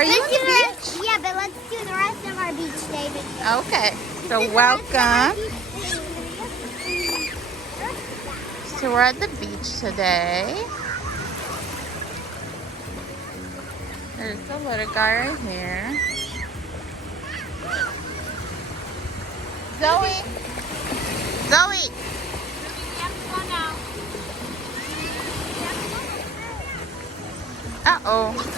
Are you on the beach? Yeah, but let's do the rest of our beach day video. Okay. So welcome. So we're at the beach today. There's the little guy right here. Zoey! Zoey! Uh-oh.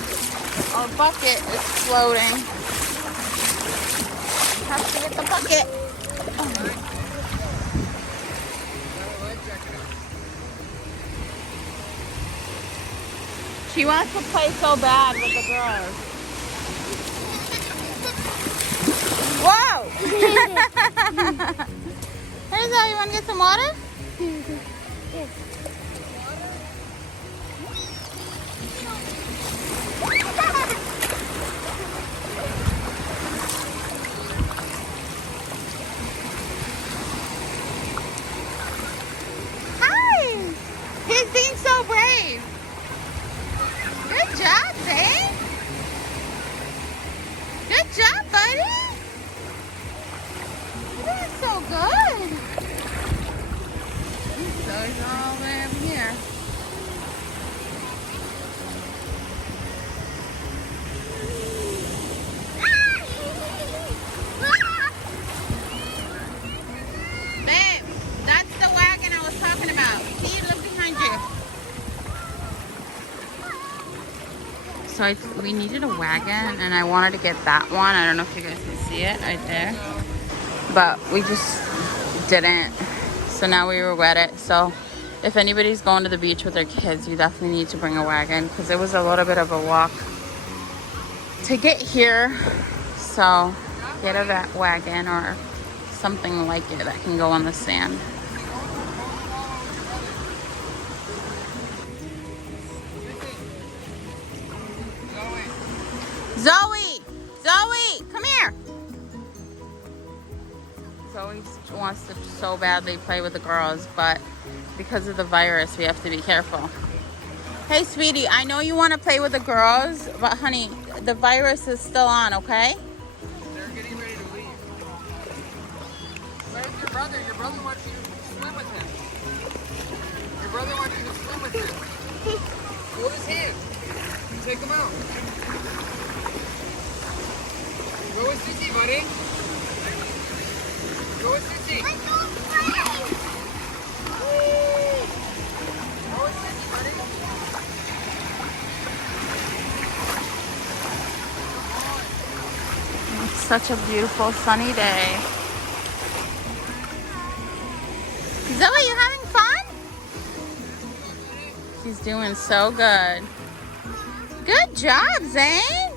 Our bucket is floating. Have to get the bucket. Oh. She wants to play so bad with the girls. Whoa! Hey Zoe, you want to get some water? Hi! He's being so brave. Good job, Zane. Good job, buddy. You're doing so good. So he's all the way over here. Babe, that's the wagon I was talking about. See, look behind you. So we needed a wagon, and I wanted to get that one. I don't know if you guys can see it right there. But we just didn't. So now we regret it. So if anybody's going to the beach with their kids, you definitely need to bring a wagon, because it was a little bit of a walk to get here. So get a wagon or something like it that can go on the sand. Zoe! Zoe! Come here! Zoe wants to so badly play with the girls, but because of the virus, we have to be careful. Hey, sweetie, I know you want to play with the girls, but honey, the virus is still on, okay? They're getting ready to leave. Where's your brother? Your brother wants you to swim with him. Your brother wants you to swim with him. Hold his hand. Take him out. Go with Sissy, buddy. Go with Sissy. Go with Sissy, buddy. It's such a beautiful sunny day. Zoe, you having fun? She's doing so good. Good job, Zane.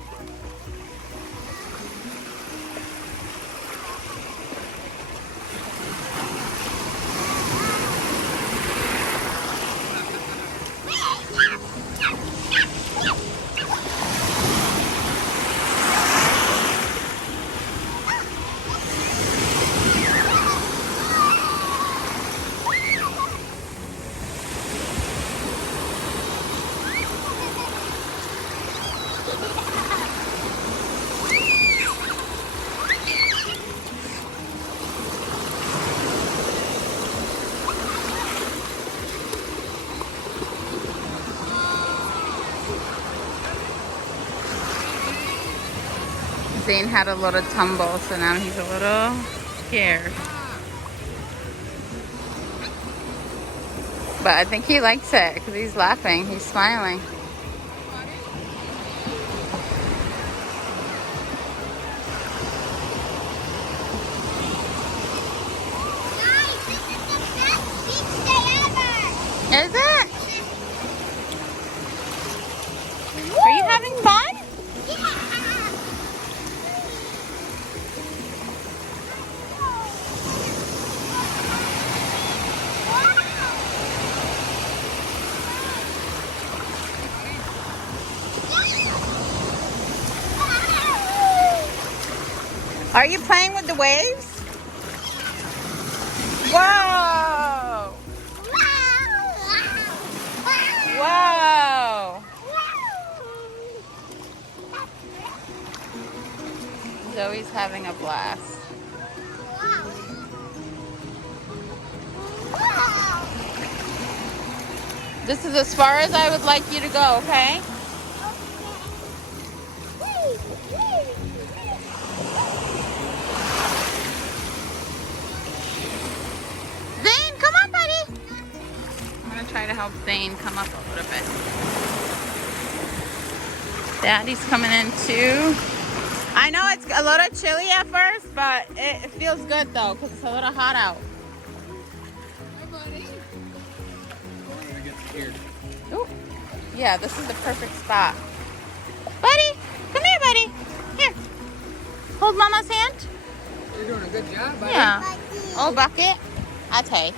Zane had a little tumble, so now he's a little scared. But I think he likes it because he's laughing, he's smiling. Guys, this is the best beach day ever. Is it? Are you having fun? Yeah. Are you playing with the waves? Whoa! Whoa! Zoe's having a blast. Wow. Wow. This is as far as I would like you to go, okay? Zane, come on, buddy. I'm gonna try to help Zane come up a little bit. Daddy's coming in too. I know it's a little chilly at first, but it feels good though, because it's a little hot out. Hi, buddy. We're gonna get scared. Ooh. Yeah, this is the perfect spot. Buddy, come here, buddy. Here. Hold Mama's hand. You're doing a good job, buddy. Yeah. Oh, bucket. I take.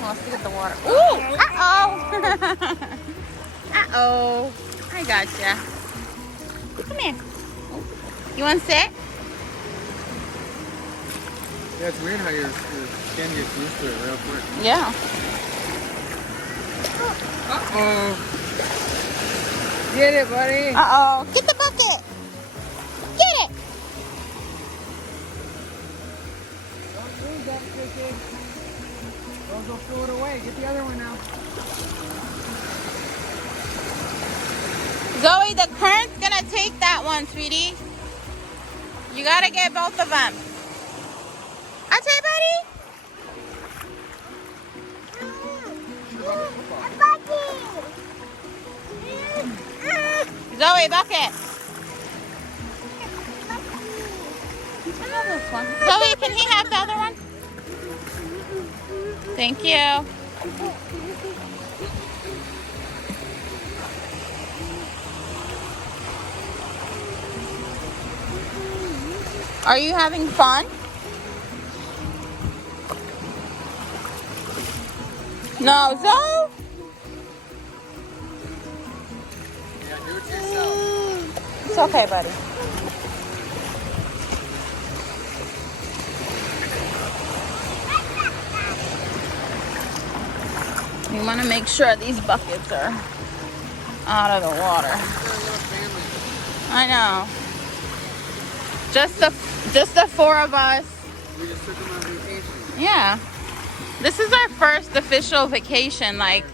Well, let's get the water. Ooh! Uh-oh! Uh-oh. I gotcha. Come here. You want to sit? Yeah, it's weird how your skin gets used to it real quick. Yeah. Uh-oh. Get it, buddy. Uh-oh. Get the bucket. Get it. Don't lose that, Kiki. Don't go throw it away. Get the other one now. Zoe, the current's gonna take that one, sweetie. You gotta get both of them. Okay, buddy? Zoe, bucket. I have this one. Zoe, can he have the other one? Thank you. Are you having fun? No, Zoe? Yeah, do it yourself. It's okay, buddy. We want to make sure these buckets are out of the water. We're a little family. I know. Just the four of us. We just took them on vacation. Yeah. This is our first official vacation, like,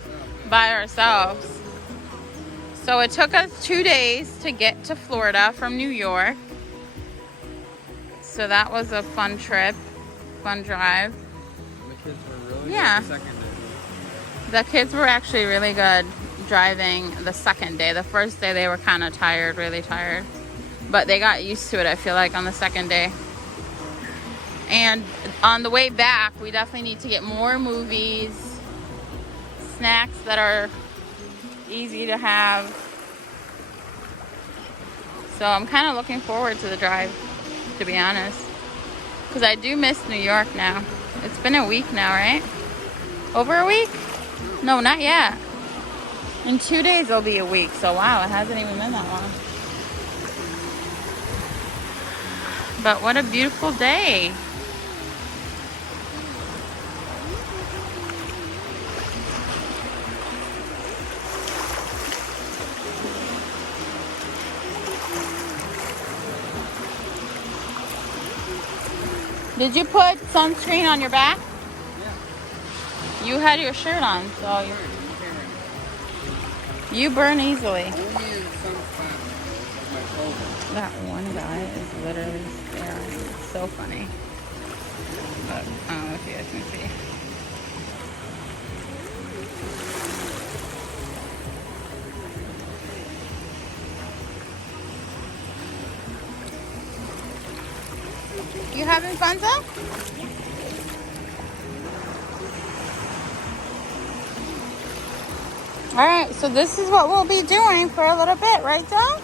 by ourselves. So it took us 2 days to get to Florida from New York. So that was a fun trip, fun drive. The kids were really Yeah. good the second day. The kids were actually really good driving the second day. The first day they were kind of tired, really tired. But they got used to it, I feel like, on the second day. And on the way back, we definitely need to get more movies, snacks that are easy to have. So I'm kind of looking forward to the drive, to be honest. Because I do miss New York now. It's been a week now, right? Over a week? No, not yet. In 2 days it'll be a week. So wow, it hasn't even been that long. But what a beautiful day. Did you put sunscreen on your back? Yeah. You had your shirt on, so you burn easily. Only in some spots. My shoulder. That one guy is literally staring. It's so funny. But I don't know if you guys can see. You having fun, Zoe? Alright, so this is what we'll be doing for a little bit, right, Zoe?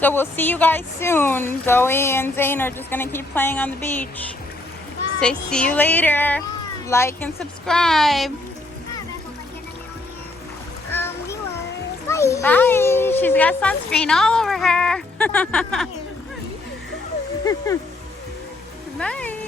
So we'll see you guys soon. Zoe and Zane are just going to keep playing on the beach. Say see you later. Like and subscribe. Bye. Bye. She's got sunscreen all over her. Bye.